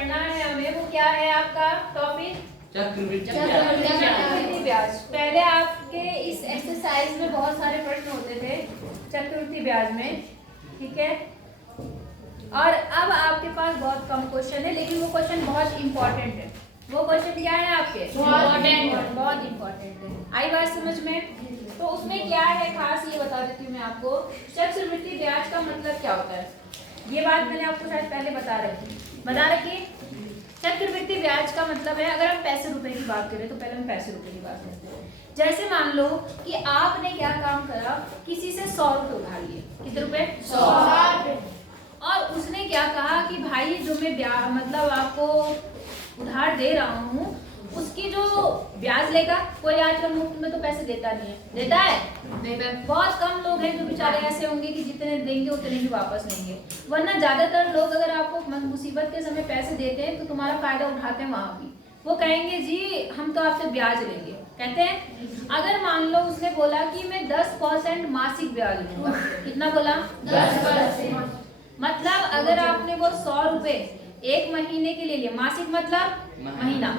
पढ़ना है हमें वो क्या है आपका टॉपिक? चक्रवृद्धि ब्याज। पहले आपके इस एक्सरसाइज में बहुत सारे प्रश्न होते थे चक्रवृद्धि ब्याज में, ठीक है। और अब आपके पास बहुत कम क्वेश्चन है, लेकिन वो क्वेश्चन बहुत इंपॉर्टेंट है। वो क्वेश्चन क्या है आपके? बहुत इंपॉर्टेंट है। आई बात समझ में? तो उसमें क्या है खास ये बता देती हूँ मैं आपको। चक्रवृद्धि ब्याज का मतलब क्या होता है, ये बात मैंने आपको शायद पहले बता रखी। चक्रवृद्धि ब्याज का मतलब है, अगर हम पैसे रुपए की बात करें तो पहले हम पैसे रुपए की बात करते हैं। जैसे मान लो कि आपने क्या काम करा, किसी से 100 रुपए उधार लिए। कितने रुपए? 100। और उसने क्या कहा कि भाई जो मैं मतलब आपको उधार दे रहा हूँ उसकी जो ब्याज लेगा, कोई आजकल मुफ्त में तो पैसे देता नहीं है। देता है? नहीं। बहुत कम लोग हैं जो बेचारे ऐसे होंगे कि जितने देंगे उतने ही वापस लेंगे, वरना ज्यादातर लोग अगर आपको मुसीबत के समय पैसे देते हैं तो तुम्हारा फायदा उठाते हैं। वहां भी वो कहेंगे जी हम तो आपसे ब्याज लेंगे, कहते हैं। अगर मान लो उसने बोला कि मैं 10% मासिक ब्याज लूंगा, कितना बोला? 10%। मतलब अगर आपने वो 100 रुपए 1 महीने के लिए लिए, मासिक मतलब महीना,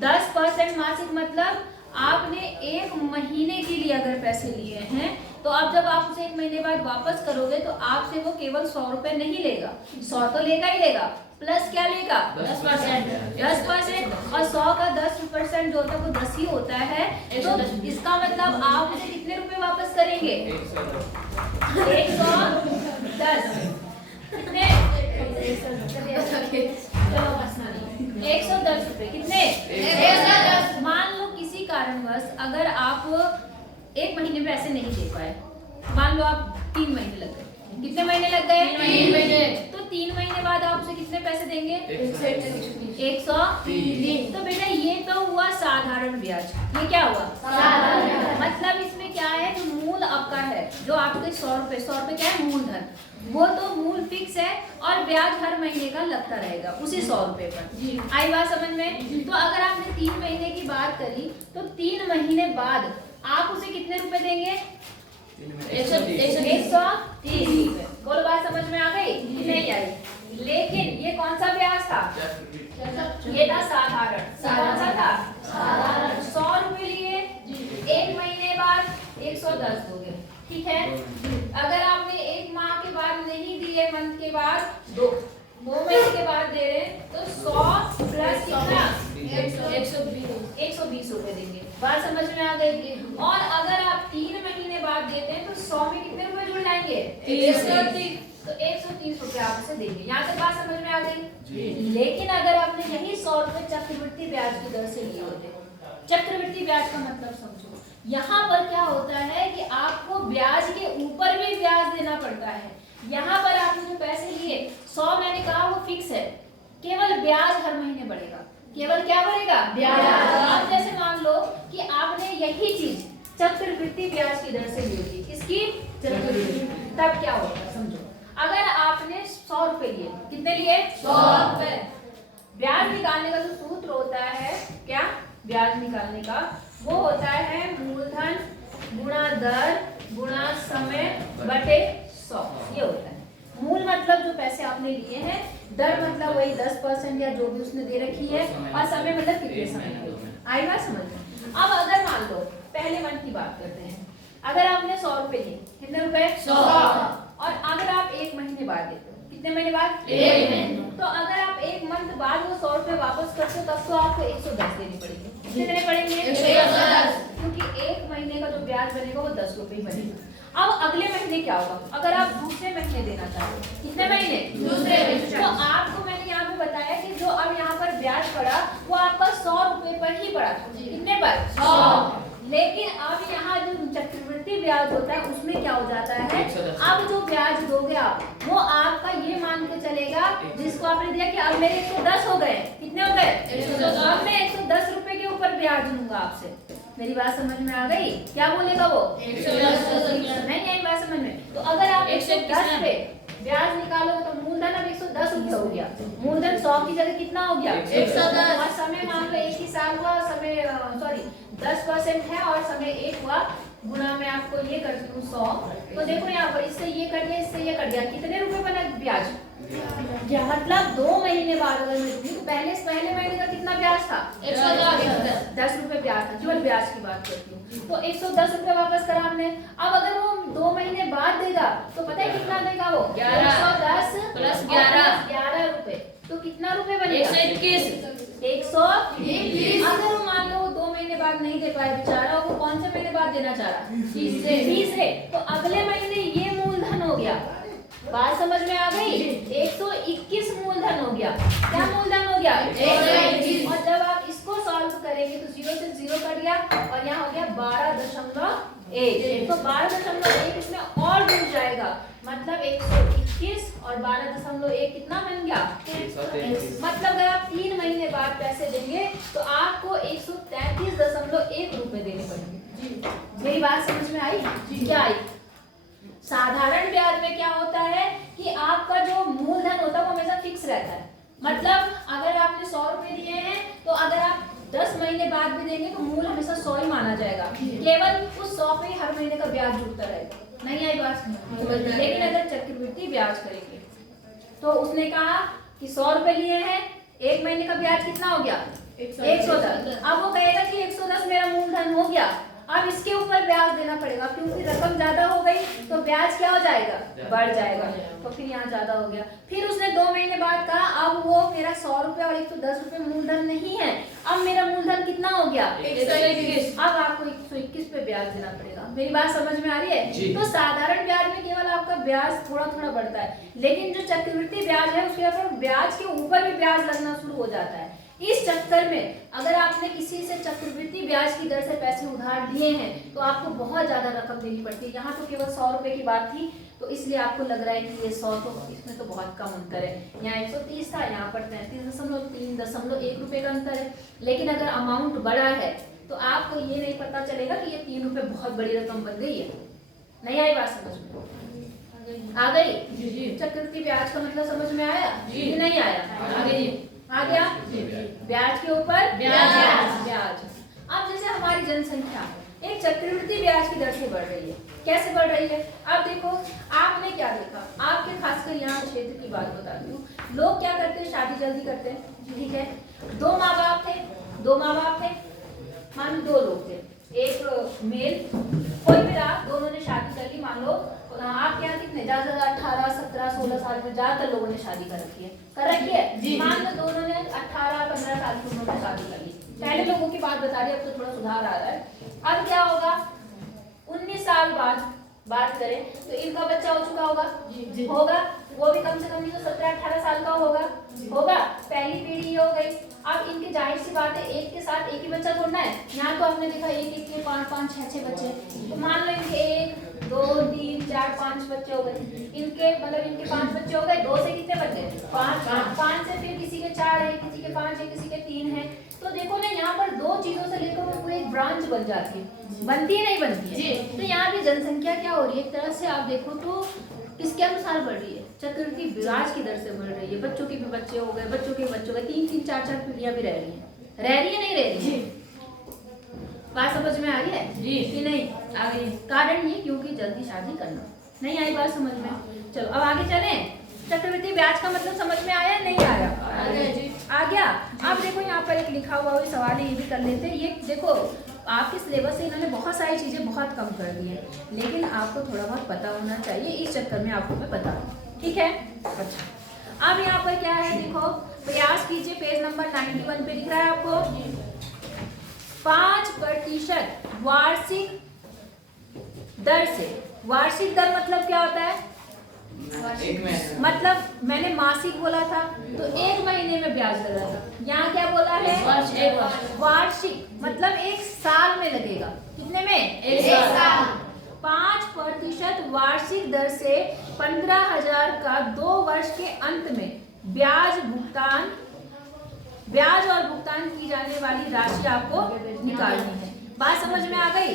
10% मासिक मतलब आपने 1 महीने के लिए अगर पैसे लिए हैं तो अब जब आप उसे 1 महीने बाद वापस करोगे तो आपसे वो केवल 100 रुपए नहीं लेगा, 100 तो लेगा ही लेगा, प्लस क्या लेगा? 10%। और 100 का 10% जो होता है वो 10 ही होता है। तो इसका मतलब आप उसे कितने रुपए वापस करेंगे? 110। कितने? 110 रुपए। कितने? 110। मान लो किसी कारणवश अगर आप 1 महीने में पैसे नहीं दे पाए, मान लो आप 3 महीने लग गए। कितने महीने लग गए? 3 महीने। तो 3 महीने बाद आप उसे कितने पैसे देंगे? 130। तो बेटा ये तो हुआ साधारण ब्याज। ये क्या हुआ? साधारण। मतलब इसमें क्या है, जो मूल आपका है, जो आपके 100 रुपए क्या है? मूलधन, वो तो मूल फिक्स है और ब्याज हर महीने का लगता रहेगा उसी 100 रुपए पर। आई बात समझ में? तो अगर आपने 3 महीने की बात करी तो 3 महीने बाद आप उसे कितने रुपए देंगे? 130 रुपए। बोलो बात समझ में आ गई कि नहीं आई? लेकिन ये कौन सा ब्याज था? ये था साधारण। कौन सा था? साधारण। 100 रुपए लिए, 1 महीने बाद 110 दोगे, ठीक है। अगर आपने 1 माह के बाद नहीं दिए, मंथ के बाद 2 महीने के बाद दे रहे तो 100 प्लस कितना? 120 रुपए देंगे। बात समझ में आ गई? और अगर आप 3 महीने बाद देते हैं तो 100 में कितने रुपए जुड़ जाएंगे? 130। तो 130 रुपए आप उसे देंगे। यहाँ तक बात समझ में आ गई? लेकिन अगर आपने यही 100 रुपए चक्रवृद्धि ब्याज की दर से लिए होते, चक्रवृद्धि ब्याज का मतलब समझो, यहाँ पर क्या होता है कि आपको ब्याज के ऊपर भी ब्याज देना पड़ता है। यहाँ पर आपने जो पैसे लिए 100, मैंने कहा वो फिक्स है, केवल ब्याज हर महीने बढ़ेगा। केवल क्या बढ़ेगा? ब्याज। अब जैसे मान लो कि आपने यही चीज चक्रवृद्धि ब्याज की दर से ली होगी, किसकी? चक्रवृद्धि। तब क्या होगा समझो, अगर आपने 100 रुपए लिए, कितने लिए? 100 रुपए। ब्याज निकालने का जो सूत्र होता है, क्या ब्याज निकालने का, वो होता है मूलधन गुणा दर गुणा समय बटे 100। ये होता है। मूल मतलब जो पैसे आपने लिए हैं, दर मतलब वही 10% या जो भी उसने दे रखी है, और समय मतलब कितने समय। आई बात समझ में? अब अगर मान लो पहले मंथ की बात करते हैं, अगर आपने 100 रुपए लिए, कितने रुपए? 100। और अगर आप 1 महीने बाद देते हो, कितने महीने बाद? 1 महीने। तो अगर आप 1 मंथ बाद वो 100 रुपए वापस करते हो तब तो आपको 110 देनी पड़ेगी। कितने देने पड़ेंगे? 110। क्योंकि 1 महीने का जो ब्याज बनेगा वो 10 रुपए ही बनेगा। अब अगले महीने क्या होगा? अगर आप दूसरे महीने देना चाहते हो, कितने महीने? दूसरे महीने। तो आपको मैंने यहाँ पे बताया कि जो अब यहाँ पर ब्याज पड़ा वो आपका 100 रुपए पर ही पड़ा था। कितने पर? 100। लेकिन अब यहाँ जो चक्रवृद्धि ब्याज होता है उसमें क्या हो जाता है, अब जो ब्याज दोगे आप, वो आपका ये मान के चलेगा जिसको आपने दिया कि अब मेरे 110 हो गए। कितने हो गए? 110। अब मैं 110 रुपए के ऊपर ब्याज लूंगा आपसे। मेरी बात समझ में आ गई? क्या बोलेगा वो? 110। नहीं आई बात समझ में? तो अगर आप 110 पे ब्याज निकालो तो मूलधन अब 110 रुपये हो गया। मूलधन 100 की जगह कितना हो गया? 110। और समय मान लो 1 ही साल हुआ, समय 10% है और समय 1 हुआ, गुणा में आपको ये करती हूँ 100। तो देखो यहाँ पर इससे ये कट गया, इससे ये कट गया, कितने रुपए बना ब्याज? मतलब 2 महीने बाद अगर मैं दूंगी तो पहले महीने का कितना ब्याज था? 110 रुपए ब्याज था, केवल ब्याज की बात करती हूँ। तो 110 रुपए वापस करा हमने। अब अगर वो 2 महीने बाद देगा तो पता है कितना देगा वो? 110 प्लस 11 रुपए। तो कितना रुपए बनेगा? 121। अगर मान लो 2 महीने बाद नहीं दे पाए बेचारा, वो कौन से महीने बाद देना चाह रहा? तीसरे। तो अगले महीने ये मूलधन हो गया। बात समझ में आ गई? 121 मूलधन हो गया। क्या मूलधन हो गया? 121। और जब आप इसको सॉल्व करेंगे तो 0 से 0 कट गया और यहाँ हो गया 12.1। तो 12.1 इसमें और जुड़ जाएगा, मतलब 121 और 12.1 कितना बन गया? 133। मतलब अगर आप 3 महीने बाद पैसे देंगे तो आपको 133.1 रुपए देने पड़ेंगे। मेरी बात समझ में आई? क्या आई? साधारण ब्याज में क्या होता है कि आपका जो मूलधन होता है वो हमेशा फिक्स रहता है। मतलब अगर आपने 100 रुपए दिए हैं तो अगर आप 10 महीने बाद भी देंगे तो मूल हमेशा 100 ही माना जाएगा, केवल उस 100 पे हर महीने का ब्याज जुड़ता रहेगा। नहीं आई बात? लेकिन अगर चक्रवृद्धि ब्याज करेंगे तो उसने कहा कि 100 रुपए लिए हैं, 1 महीने का ब्याज कितना हो गया? 110। अब वो कहेगा कि 110 मेरा मूलधन हो गया, अब इसके ऊपर ब्याज देना पड़ेगा, क्योंकि रकम ज्यादा हो गई तो ब्याज क्या हो जाएगा? बढ़ जाएगा। तो फिर यहाँ ज्यादा हो गया। फिर उसने 2 महीने बाद कहा अब वो मेरा 100 रुपए और 110 रुपए मूलधन नहीं है, अब मेरा मूलधन कितना हो गया? 121। अब आपको 121 पे ब्याज देना पड़ेगा। मेरी बात समझ में आ रही है? तो साधारण ब्याज में केवल आपका ब्याज थोड़ा थोड़ा बढ़ता है, लेकिन जो चक्रवृद्धि ब्याज है उसके ऊपर ब्याज के ऊपर भी ब्याज लगना शुरू हो जाता है। इस चक्कर में अगर आपने किसी से चक्रवृद्धि ब्याज की दर से पैसे उधार लिए हैं तो आपको बहुत ज्यादा रकम देनी पड़ती है। यहाँ तो केवल 100 रुपए की बात थी तो इसलिए आपको लग रहा है कि ये 100 तो इसमें तो बहुत कम अंतर है। यहाँ 130 था, यहाँ पर 33.1 रुपए का अंतर है। लेकिन अगर अमाउंट बड़ा है तो आपको ये नहीं पता चलेगा कि ये 3 रुपए बहुत बड़ी रकम बन गई है। नहीं आई बात समझ में? आ गई? चक्रवृद्धि ब्याज का मतलब समझ में आया? नहीं आया? आ गया? ब्याज के ऊपर ब्याज। अब जैसे हमारी जनसंख्या एक चक्रवृद्धि ब्याज की दर से बढ़ रही है। कैसे बढ़ रही है? अब देखो, आपने क्या देखा, आपके खासकर यहाँ क्षेत्र की बात बताती हूँ। लोग क्या करते हैं? शादी जल्दी करते हैं, ठीक है। 2 माँ बाप थे, मान 2 लोग थे, एक मेल, कोई भी रहा, दोनों ने शादी कर ली। मान लो आप क्या कितने ज्यादा 18, 17, 16 साल में ज्यादातर लोगों ने शादी कर रखी है। मान लो दोनों ने 18, 15 साल की उम्र में शादी कर ली। पहले लोगों की बात बता रही, अब तो थोड़ा सुधार आ रहा है। अब क्या होगा? 19 साल बाद बात करें तो इनका बच्चा हो चुका होगा, वो भी कम से कम तो 17-18 साल का होगा। पहली पीढ़ी हो गई। अब इनकी जाहिर सी बात है एक के साथ एक ही बच्चा छोड़ना है। यहाँ तो हमने देखा एक के 5-5, 6-6 बच्चे, तो मान लो इनके 1, 2, 3, 4, 5 बच्चे हो गए। इनके 5 बच्चे हो गए, 2 से कितने बच गए? 5 से फिर किसी के 4 है, किसी के 5 है, किसी के 3 है। तो देखो ना, यहाँ पर 2 चीजों से लेकर वो पूरी एक ब्रांच बन जाती है। बनती है नहीं बनती है? तो यहाँ की जनसंख्या क्या हो रही है? एक तरह से आप देखो तो किसके अनुसार बढ़ रही है? चक्रवृद्धि ब्याज की दर से बढ़ रही है। बच्चों के भी बच्चे हो गए, बच्चों के बच्चों के 3-3, 4-4 पीढ़ियां भी रह रही है नहीं रह रही है? बात समझ में आ रही है कि नहीं? आ गई। कारण ये क्योंकि जल्दी शादी करना। नहीं आई बात समझ में? चलो अब आगे चलें। चक्रवृद्धि ब्याज का मतलब समझ में आया? नहीं आया? आ गया। अब देखो यहाँ पर एक लिखा हुआ सवाल है, ये भी कर लेते हैं। ये देखो, आपके सिलेबस से इन्होंने बहुत सारी चीजें बहुत कम कर दी है, लेकिन आपको थोड़ा बहुत पता होना चाहिए, इस चक्कर में आपको मैं बता दूं, ठीक है? अच्छा, अब यहाँ पर क्या है? देखो, प्रयास कीजिए, पेज नंबर 91 पे दिख रहा है आपको। 5% वार्षिक दर से। वार्षिक दर मतलब क्या होता है? मतलब मैंने मासिक बोला था तो 1 महीने में ब्याज लगा था। यहाँ क्या बोला है? वार्षिक मतलब 1 साल में लगेगा। कितने में? 1 साल। 5% वार्षिक दर से 15,000 का 2 वर्ष के अंत में ब्याज और भुगतान की जाने वाली राशि आपको निकालनी है। बात समझ में आ गई?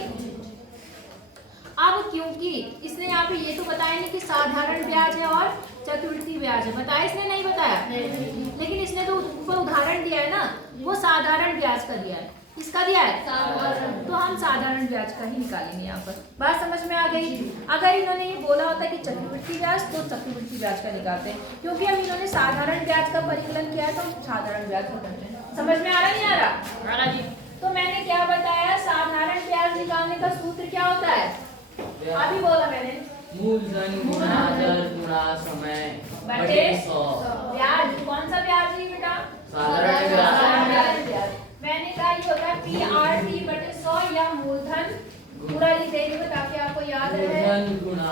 अब क्योंकि इसने यहाँ पे ये तो बताया नहीं कि साधारण ब्याज है और चक्रवृद्धि ब्याज है, बताया इसने? नहीं बताया। लेकिन इसने तो ऊपर उदाहरण दिया है ना, वो साधारण ब्याज का दिया है। किसका दिया है? तो हम साधारण ब्याज का ही निकालेंगे यहाँ पर। बात समझ में आ गई? अगर इन्होंने ये बोला होता कि चक्रवृद्धि ब्याज, तो चक्रवृद्धि ब्याज का निकालते हैं, क्योंकि अब इन्होंने साधारण ब्याज का परिकलन किया है तो हम साधारण ब्याज का करते हैं। समझ में आ रहा नहीं आ रहा? जी। तो मैंने क्या बताया, साधारण ब्याज निकालने का सूत्र क्या होता है? अभी बोला मैंने, मूलधन गुणा दर गुणा समय बटे 100। ब्याज कौन सा ब्याज है बेटा? साधारण ब्याज। मैंने कहा ये होता है PRT बटे 100 या मूलधन, पूरा लिख देंगे ताकि आपको याद रहे। मूलधन गुणा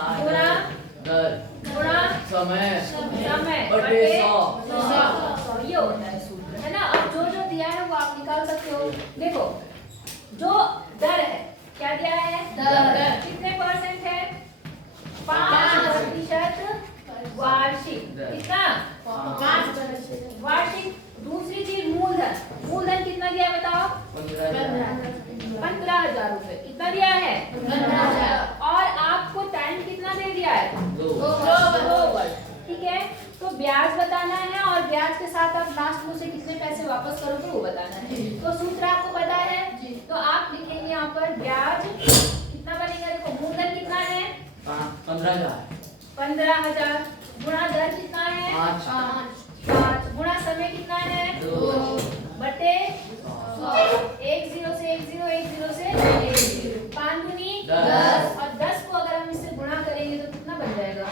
दर गुणा समय बटे 100 ये होता है सूत्र, है ना। अब जो जो दिया है वो आप निकाल सकते हो। देखो जो दर है, क्या दिया है? दर कितने परसेंट है? 5% वार्षिक। कितना? 5% वार्षिक। दूसरी चीज मूलधन, मूलधन कितना दिया है बताओ? 15,000 रुपए। कितना दिया है? 15,000। और आपको टाइम कितना दे दिया है? 2 वर्ष। ठीक है, तो ब्याज बताना है और ब्याज के साथ आप लास्ट में से कितने पैसे वापस करोगे वो बताना है। तो सूत्र आपको पता है, तो आप लिखेंगे यहाँ पर ब्याज कितना बनेगा। देखो मूलधन कितना है? 15,000 गुणा दर कितना है? 5 गुणा समय कितना है? 2 बटे 1 0 से 1 0 1 0 से 1 0 5 दूनी 10 और 10 को अगर हम इससे गुणा करेंगे तो कितना बन जाएगा?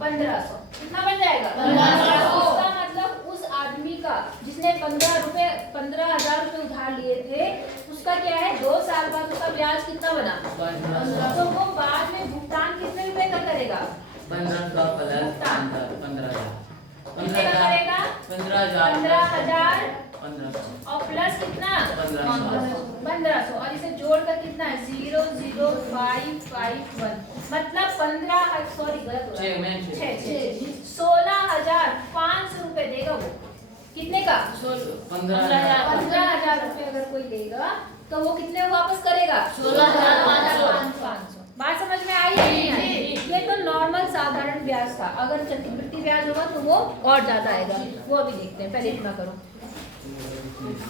1500। कितना बन जाएगा? 1500। इसका मतलब उस आदमी का जिसने 15,000 रुपए उधार लिए थे, उसका क्या है, 2 साल बाद उसका ब्याज कितना बना? 1500। तो वो बाद में भुगतान कितने रुपए का करेगा? 1500 प्लस 15,000 कितने का करेगा? 15,000 और प्लस कितना? 1500 और इसे जोड़कर कितना है? 00551 मतलब 16,500 रुपए देगा वो। कितने का? 15,000 रुपए अगर कोई लेगा तो वो कितने वापस करेगा? 16,500। बात समझ में आई है नहीं आई? ये तो नॉर्मल साधारण ब्याज था। अगर चक्रवृद्धि ब्याज होगा तो वो और ज्यादा आएगा, वो अभी देखते हैं। पहले इतना करो,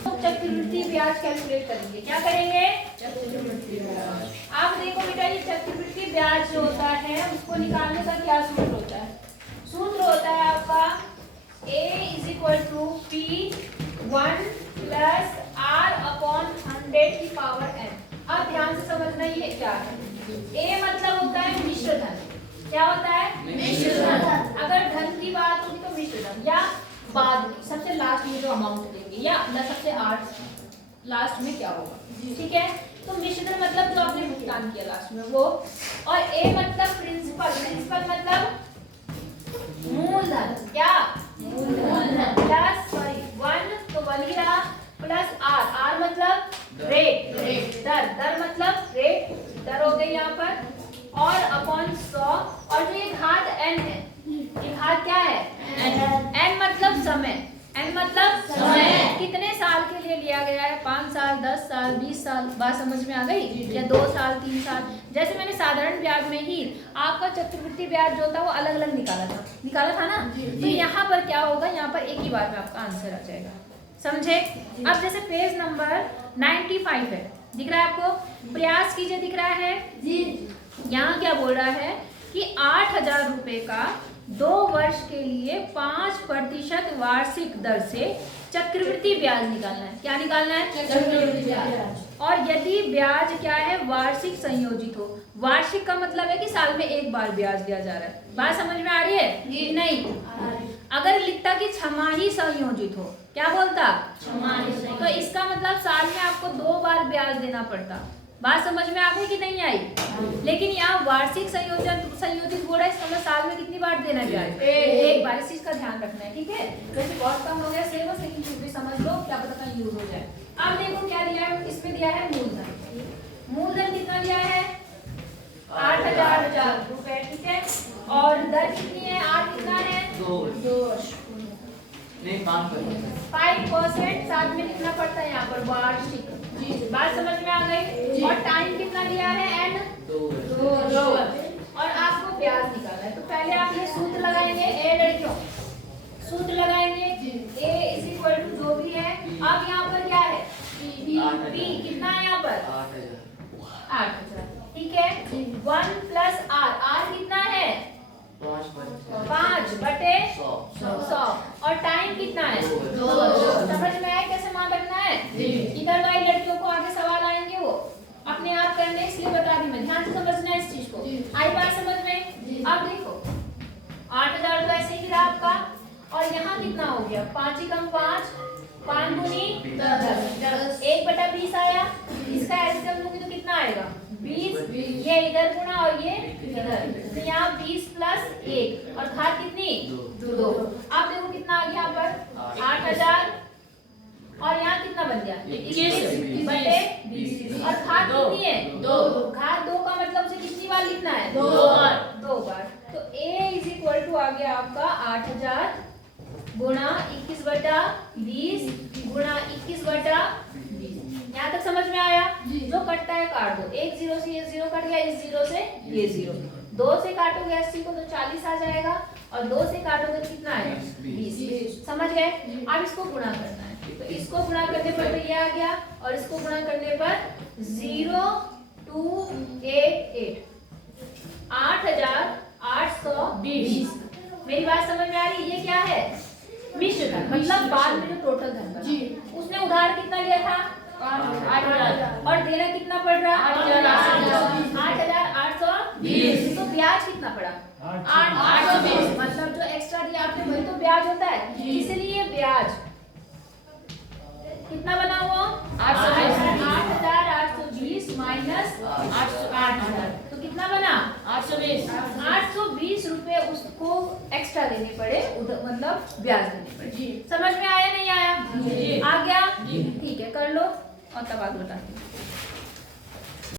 तो चक्रवृद्धि ब्याज कैलकुलेट करेंगे। क्या करेंगे? चक्रवृद्धि ब्याज। आप देखो बेटा, ये चक्रवृद्धि ब्याज जो होता है उसको निकालने का क्या सूत्र होता है? सूत्र होता है आपका A = P1 + R/100 की पावर n। अब ध्यान से समझना ये क्या है। A मतलब होता है मिश्र धन। क्या होता है? मिश्र धन। अगर धन की बात होगी तो मिश्र धन, या बाद में सबसे लास्ट में जो अमाउंट देंगे, या सबसे लास्ट में क्या होगा, ठीक है। तो मिश्र धन मतलब जो आपने भुगतान किया लास्ट में वो। और A मतलब प्रिंसिपल मतलब मूलधन। क्या? मूलधन प्लस 1 तो 1 ही रहा, प्लस R मतलब रेट, दर मतलब रेट, दर हो गई यहाँ पर, और अपॉन 100। और जो ये घात n है, ये घात क्या है? n मतलब समय। n मतलब समय कितने साल के लिए लिया गया है? 5 साल, 10 साल, 20 साल। बात समझ में आ गई? या 2 साल, 3 साल। जैसे मैंने साधारण ब्याज में ही आपका चक्रवृद्धि ब्याज जो था वो अलग अलग निकाला था ना। तो यहाँ पर क्या होगा, यहाँ पर एक ही बार में आपका आंसर आ जाएगा। समझे? अब जैसे पेज नंबर 95 है, दिख रहा है आपको? प्रयास कीजिए, दिख रहा है जी। यहाँ क्या बोल रहा है कि 8,000 रुपए का 2 वर्ष के लिए 5% वार्षिक दर से चक्रवृद्धि ब्याज निकालना है। क्या निकालना है? चक्रवृद्धि ब्याज। और यदि ब्याज क्या है? वार्षिक संयोजित हो। वार्षिक का मतलब है कि साल में एक बार ब्याज दिया जा रहा है। बात समझ में आ रही है? नहीं। अगर लिखता कि छमाही संयोजित हो, क्या बोलता? छमाही। तो इसका मतलब साल में आपको 2 बार ब्याज देना पड़ता। बात समझ में आ गई कि नहीं आई? लेकिन यहाँ वार्षिक संयोजित बोल रहा है, इसका मतलब साल में कितनी बार देना ब्याज? एक बार। इस चीज का ध्यान रखना है, ठीक है। वैसे बहुत कम हो गया सिलेबस, लेकिन फिर भी समझ लो, क्या पता कहीं यूज हो जाए। अब देखो क्या दिया है इसमें, दिया है मूलधन। मूलधन कितना दिया है? 8,000 रुपए, ठीक है। और दर कितनी है? R कितना है? 2 नहीं 5% साथ में लिखना पड़ता है यहाँ पर, वार्षिक। बात समझ में आ गई? और टाइम कितना दिया है? n 2। और आपको ब्याज निकालना है, तो पहले आप ये सूत्र लगाएंगे। ए लड़कियों, सूत्र लगाएंगे। A = जो भी है। अब यहाँ पर क्या है? 8,000। ठीक है, 1 प्लस आर, आर कितना है 5 बटे 100 और टाइम कितना है 2। समझ में आया कैसे मान रखना है? इधर वाली लड़कियों को आगे सवाल आएंगे वो अपने आप करने, इसलिए बता दी मैं, ध्यान से समझना है इस चीज को। आई बात समझ में? अब देखो 8,000 तो ऐसे ही रहा आपका, और यहाँ कितना हो गया 5 ही कम 5, 5 दूनी 10, 1/20 आया। इसका एलसीएम लूंगी तो कितना आएगा 20, ये इधर गुणा और ये इधर, तो यहाँ 20 प्लस 1 और घात कितनी 2। अब देखो कितना आ गया यहाँ पर 8,000 और यहाँ कितना बन गया 21 बटे 20 और घात कितनी है 2। घात 2 का मतलब उसे कितनी बार लिखना है 2 बार। तो a इज इक्वल टू आ गया आपका 8,000 गुणा 21/20 गुणा 21/20। यहाँ तक समझ में आया? जो कटता है काट दो, एक 0 से ये 0 कट गया, इस 0 से ये 0, 2 से काटोगे 80 को तो 40 आ जाएगा और 2 से काटोगे तो कितना आएगा 20। समझ गए? अब इसको गुणा करना है, तो इसको गुणा करने पर तो ये आ गया और इसको गुणा करने पर 0288 8,820। मेरी बात समझ में आ रही? ये क्या है मिश्र धन, मतलब बाद में जो टोटल धन बना। उसने उधार कितना लिया था 8,000 और देना कितना पड़ रहा 8,820। तो ब्याज कितना पड़ा 820, मतलब जो एक्स्ट्रा दिया आपने वही तो ब्याज होता है, इसलिए ब्याज कितना बना हुआ 8,820 माइनस 8,000, तो कितना बना 820 रुपए उसको एक्स्ट्रा देने पड़े, मतलब ब्याज देने पड़े। समझ में आया नहीं आया? आ गया? ठीक है, कर लो और तब आगे बताती हूँ।